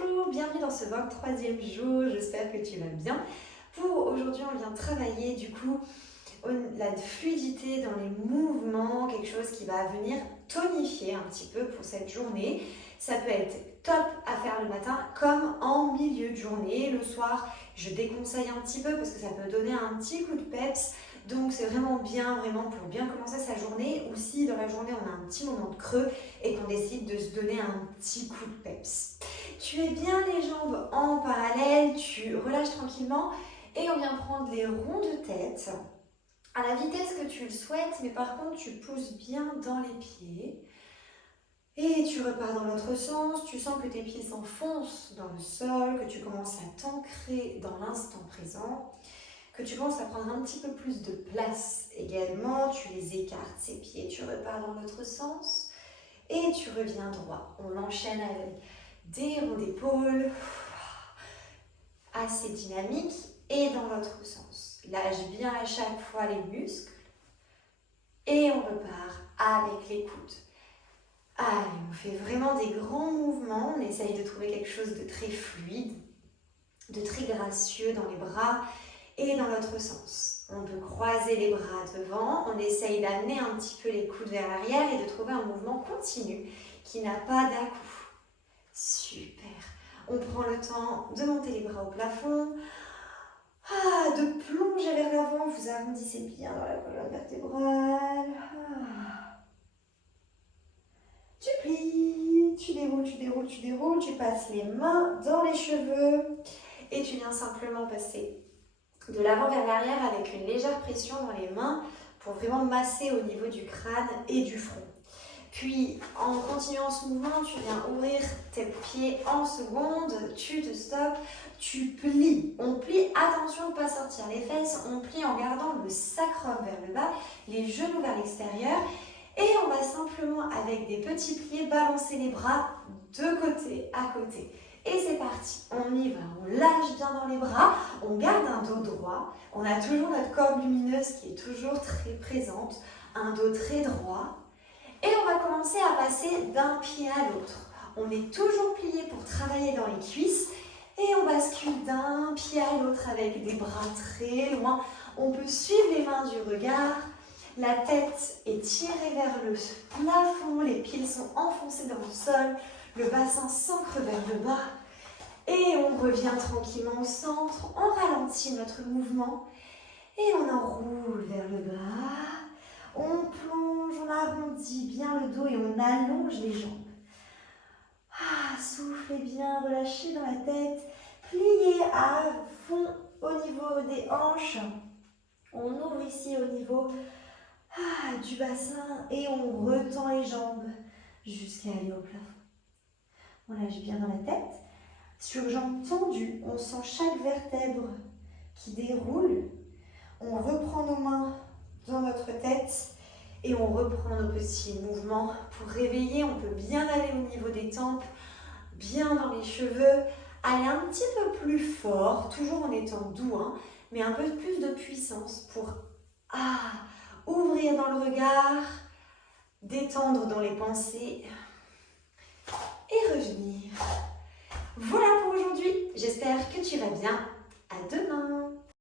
Bonjour, bienvenue dans ce 23e jour, j'espère que tu vas bien. Pour aujourd'hui, on vient travailler du coup la fluidité dans les mouvements, quelque chose qui va venir tonifier un petit peu pour cette journée. Ça peut être top à faire le matin comme en milieu de journée. Le soir, je déconseille un petit peu parce que ça peut donner un petit coup de peps. Donc c'est vraiment bien, pour bien commencer sa journée, ou si dans la journée on a un petit moment de creux et qu'on décide de se donner un petit coup de peps. Tu es bien les jambes en parallèle, tu relâches tranquillement et on vient prendre les ronds de tête à la vitesse que tu le souhaites, mais par contre tu pousses bien dans les pieds. Et tu repars dans l'autre sens, tu sens que tes pieds s'enfoncent dans le sol, que tu commences à t'ancrer dans l'instant présent, que tu commences à prendre un petit peu plus de place également, tu les écartes ces pieds, tu repars dans l'autre sens et tu reviens droit. On enchaîne avec des ronds d'épaule, assez dynamique, et dans l'autre sens. Lâche bien à chaque fois les muscles et on repart avec les coudes. Allez, on fait vraiment des grands mouvements, on essaye de trouver quelque chose de très fluide, de très gracieux dans les bras et dans l'autre sens. On peut croiser les bras devant, on essaye d'amener un petit peu les coudes vers l'arrière et de trouver un mouvement continu qui n'a pas d'à-coup. Super. On prend le temps de monter les bras au plafond, de plonger vers l'avant, vous arrondissez bien dans la colonne vertébrale. Tu plies, tu déroules, tu passes les mains dans les cheveux et tu viens simplement passer de l'avant vers l'arrière avec une légère pression dans les mains pour vraiment masser au niveau du crâne et du front. Puis, en continuant ce mouvement, tu viens ouvrir tes pieds en seconde, tu te stoppes, tu plies. On plie, attention de ne pas sortir les fesses, on plie en gardant le sacrum vers le bas, les genoux vers l'extérieur. Et on va simplement, avec des petits pliés, balancer les bras de côté à côté. Et c'est parti, on y va, on lâche bien dans les bras, on garde un dos droit, on a toujours notre corde lumineuse qui est toujours très présente, un dos très droit. Et on va commencer à passer d'un pied à l'autre. On est toujours plié pour travailler dans les cuisses et on bascule d'un pied à l'autre avec des bras très loin. On peut suivre les mains du regard. La tête est tirée vers le plafond, les pieds sont enfoncés dans le sol, le bassin s'ancre vers le bas et on revient tranquillement au centre, on ralentit notre mouvement et on enroule vers le bas, on plonge, on arrondit bien le dos et on allonge les jambes. Soufflez bien, relâchez dans la tête, pliez à fond au niveau des hanches, on ouvre ici au niveau du bassin et on retend les jambes jusqu'à aller au plafond. On lâche bien dans la tête. Sur jambes tendues, on sent chaque vertèbre qui déroule. On reprend nos mains dans notre tête et on reprend nos petits mouvements pour réveiller. On peut bien aller au niveau des tempes, bien dans les cheveux, aller un petit peu plus fort, toujours en étant doux, mais un peu plus de puissance pour ouvrir dans le regard, détendre dans les pensées et revenir. Voilà pour aujourd'hui. J'espère que tu vas bien. À demain.